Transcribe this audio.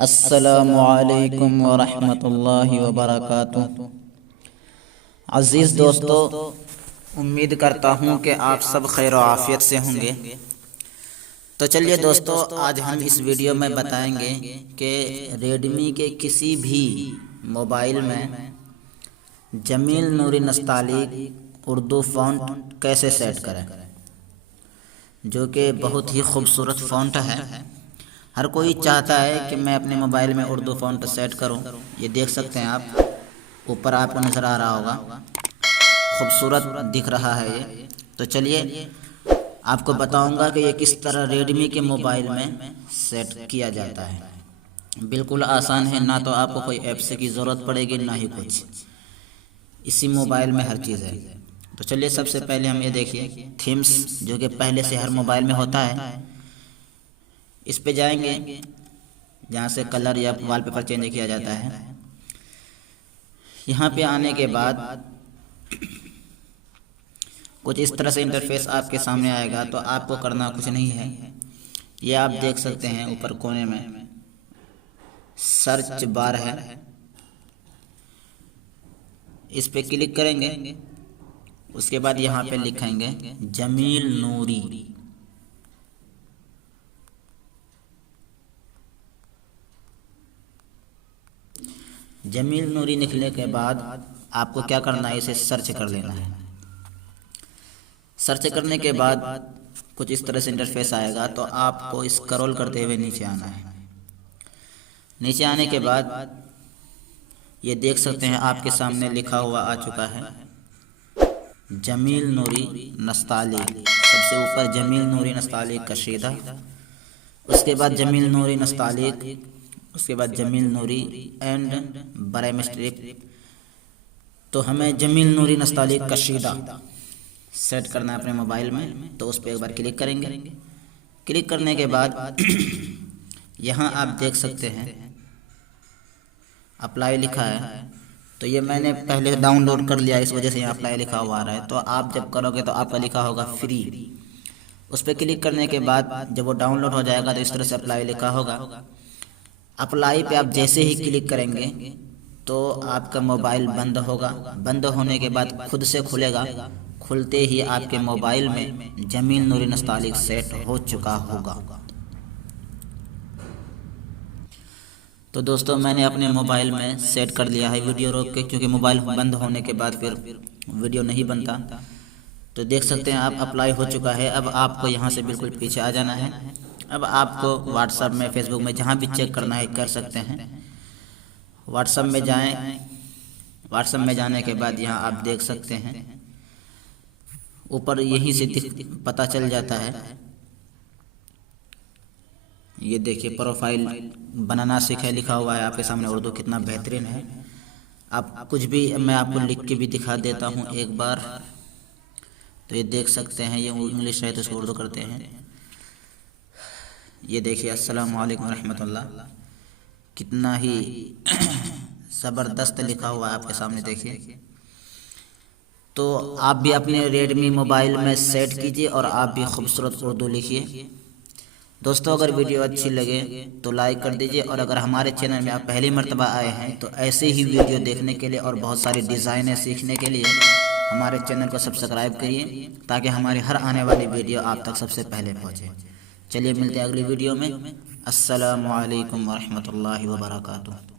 अस्सलामुअलैकुम वरहमतुल्लाहि वबरकातुहू। अज़ीज़ दोस्तों, उम्मीद करता हूँ कि आप सब खैर व आफ़ियत से होंगे। तो चलिए दोस्तों, आज हम इस वीडियो में बताएंगे कि रेडमी के किसी भी मोबाइल में जमील नूरी नस्तालिक उर्दू फ़ॉन्ट कैसे सेट करें, जो कि बहुत ही खूबसूरत फ़ॉन्ट है। हर कोई चाहता है कि मैं अपने मोबाइल में उर्दू फ़ॉन्ट सेट करूं। ये देख सकते हैं आप, ऊपर आपको नज़र आ रहा होगा, खूबसूरत दिख रहा है ये। तो चलिए आपको बताऊंगा कि ये किस तरह रेडमी के मोबाइल में सेट किया जाता है। बिल्कुल आसान है, ना तो आपको कोई ऐप्स की ज़रूरत पड़ेगी ना ही कुछ, इसी मोबाइल में हर चीज़ है। तो चलिए सबसे पहले हम ये देखिए थीम्स, जो कि पहले से हर मोबाइल में होता है। इस पे जाएंगे जहाँ से कलर या वॉलपेपर चेंज किया जाता है। यहाँ पे आने के बाद कुछ इस तरह से इंटरफेस आपके सामने आएगा। तो आपको करना कुछ नहीं है, ये आप देख सकते हैं ऊपर कोने में सर्च बार है, इस पे क्लिक करेंगे। उसके बाद यहाँ पे लिखेंगे जमील नूरी। जमील नूरी लिखने के बाद आपको क्या करना है, इसे सर्च कर लेना है। सर्च करने के बाद कुछ इस तरह से इंटरफेस आएगा। तो आपको स्क्रॉल करते हुए नीचे आना है। नीचे आने के बाद ये देख सकते हैं आपके सामने लिखा हुआ आ चुका है जमील नूरी नस्तालिक। सबसे ऊपर जमील नूरी नस्तालिक कशीदा, उसके बाद जमील नूरी नस्तालिक, उसके बाद जमील नूरी एंड बराए मिस्टेक। तो हमें जमील नूरी नस्तालिक कशीदा सेट करना है अपने मोबाइल में। तो उस पर एक बार क्लिक करेंगे। क्लिक करने के बाद यहाँ आप देख सकते हैं अप्लाई लिखा है। तो ये मैंने पहले डाउनलोड कर लिया, इस वजह से यहाँ अप्लाई लिखा हुआ आ रहा है। तो आप जब करोगे तो आपका लिखा होगा फ्री। उस पर क्लिक करने के बाद जब वो डाउनलोड हो जाएगा तो इस तरह से अप्लाई लिखा होगा। अप्लाई पे आप जैसे ही क्लिक करेंगे तो आपका मोबाइल बंद होगा। बंद होने के बाद खुद से खुलेगा। खुलते ही आपके मोबाइल में जमील नूरी नस्तालिक सेट हो चुका होगा। तो दोस्तों, मैंने अपने मोबाइल में सेट कर लिया है वीडियो रोक के, क्योंकि मोबाइल बंद होने के बाद फिर वीडियो नहीं बनता। तो देख सकते हैं आप, अप्लाई हो चुका है। अब आपको यहाँ से बिल्कुल पीछे आ जाना है। अब आपको व्हाट्सएप में, फेसबुक में, जहाँ भी चेक करना है कर सकते हैं। व्हाट्सएप में जाएं। व्हाट्सएप में जाने के बाद यहाँ आप देख सकते हैं ऊपर यहीं से पता चल जाता है। ये देखिए प्रोफाइल बनाना सीखे लिखा हुआ है आपके सामने, उर्दू कितना बेहतरीन है। आप कुछ भी, मैं आपको लिख के भी दिखा देता हूँ एक बार। तो ये देख सकते हैं, ये इंग्लिश है तो इसको उर्दू करते हैं। ये देखिए अस्सलाम वालेकुम रहमतुल्लाह, कितना ही ज़बरदस्त लिखा हुआ है आपके सामने, देखिए। तो आप भी अपने रेडमी मोबाइल में सेट कीजिए और आप भी खूबसूरत उर्दू लिखिए। दोस्तों, अगर वीडियो अच्छी लगे तो लाइक कर दीजिए, और अगर हमारे चैनल में आप पहली मर्तबा आए हैं तो ऐसे ही वीडियो देखने के लिए और बहुत सारी डिज़ाइनें सीखने के लिए हमारे चैनल को सब्सक्राइब करिए, ताकि हमारी हर आने वाली वीडियो आप तक सबसे पहले पहुँचे। चलिए मिलते हैं अगली वीडियो में। अस्सलामु अलैकुम वरहमतुल्लाहि वबरकातुहू।